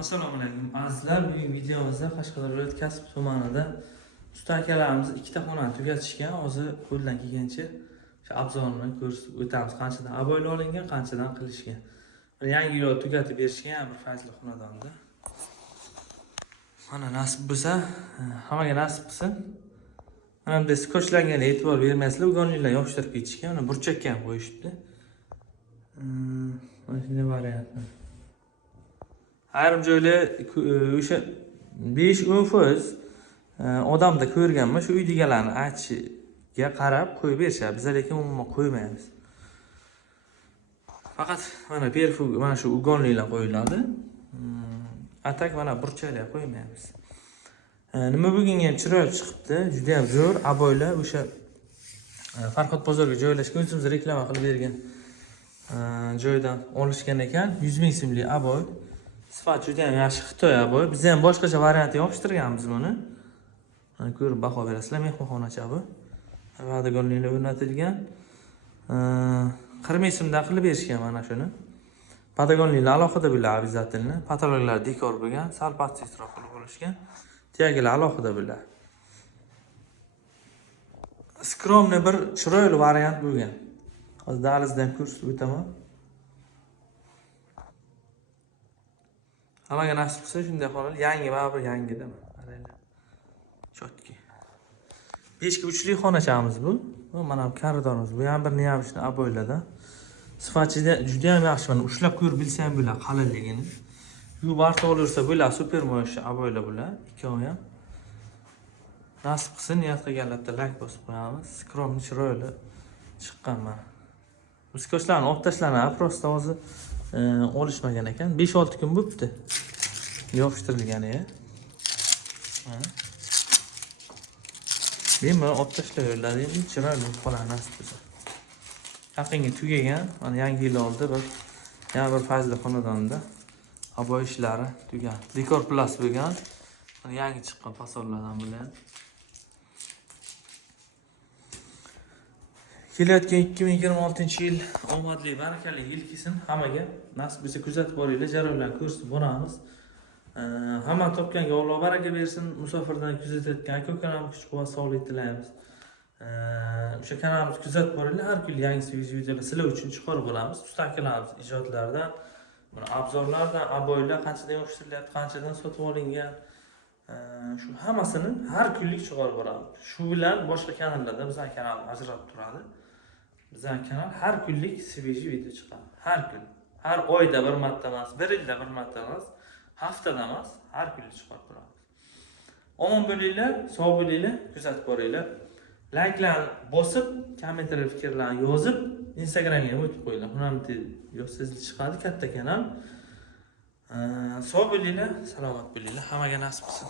Assalomu alaykum azizlar. Bugungi videomizda Qashqadaryo viloyati Kasb tumanida usta akalarimiz ikkita xonani tugatishgan. Hozir qo'ldan kelgancha shu obzorni ko'rsatib o'tamiz. Qanchadan aboyli olingan, qanchadan qilishgan. Yangi yo'l tugatib berishgan bir fazli xonadonda. Mana nasib bo'lsa, hammaga nasib qilsin. Mana bunday skochlangan e'tibor bermaysizlar, ugonliklar yopishtirib ketishgan. Mana burchakka ham qo'yishibdi. Mana shunday variantlar. Ayrim joylar o'sha 5-10% odamda ko'rganman, shu uydagilarning aytishiga qarab qo'yib berishadi. Biz lekin umuman qo'ymaymiz. Faqat mana perfug mana shu ugonliklar qo'yiladi. Atak mana burchaklar qo'ymaymiz. Nima bugunga ham chiroyli chiqibdi, juda ham zo'r aboylar o'sha Farhod bozorga joylashgan, o'zimiz reklama qilib bergan joydan olishgan ekan. 100 ming so'mlik aboy. Sifat juda ham yaxshi Xitoy aboy. Biz ham boshqacha variant yopishtirganmiz buni. Mana ko'rib baho berasizlar, mehmonxonacha bu. Vadagonliklar o'rnatilgan. 40 ming so'mdan qilib berishgan mana shuni. Padagonliklar alohida bo'ladi обязательно. Patologlar dekor bo'lgan, sal pastroq qilib olishgan. Tiyagilar alohida bo'ladi. Skromniy bir chiroyli variant bo'lgan. Hozir dalizdan ko'rsatib o'taman. Hammaga nasib qilsa shunday qoladi. Yangi baribir yangidan. Qaranglar. Chotki. 5 ga 3 lik xonachamiz bu. Mana bu koridorimiz. Bu ham bir neobishni aboylardan. Sifatida juda ham yaxshi. Mana ushlab ko'rib bilsam bo'ladi qalinligini. Bu barcha olursa bo'ladi, super mo'yshi aboylar bo'ladi. Ikkovi ham. Nasib qilsa niyat qilganlarda like bosib qo'yamiz. Skromni chiroyli chiqqan mana. Bu skochlarni olib tashlanadi, prosta hozir olishmagan ekan. 5-6 kun bo'libdi. Yopishtirilgani. Bemalol olib tashlayveradi, endi chiroyli qoladi nasib bo'lsa. Yaqinga tugagan, mana yangi yil oldi yana bir fazli xonadonda aboy ishlari tugan. Dekor plus bo'lgan. Mana yangi chiqqan fasollardan bilan. Kelayotgan 2026-yil omadli, barakali yil kelsin. Hammaga nasib bo'lsa kuzatib boringlar, jarayonlarni ko'rsatib boramiz. Hamma topganga Alloh baraka bersin. Musofirdan kuzatayotgan aka-ukalarimiz kuch-quvvat, sog'lik tilaymiz. O'sha kanalimizni kuzatib boringlar. Har kun yangi videolar sizlar uchun chiqarib bo'lamiz. Usta akalarimiz ijodlaridan, mana obzorlardan, aboylar qanchadan yopishtirilyapti, qanchadan sotib olingan. Shu hammasini har kunlik chiqarib boramiz. Shu bilan boshqa kanallarda bizning kanalimiz ajralib turadi. Bizning kanal har kunlik sveji video chiqadi. Har kun. Har oyda bir marta emas, bir yilda bir marta emas, haftada emas, har kunlik chiqarib turamiz. Omon bo'linglar, sog' bo'linglar, kuzatib boringlar. Like'larni bosib, kommentar fikrlarni yozib, Instagramga o'tib qo'yinglar. Hunarmand yozsangiz chiqadi katta kanal. Sog' bo'linglar, salomat bo'linglar. Hammaga nasib qilsin.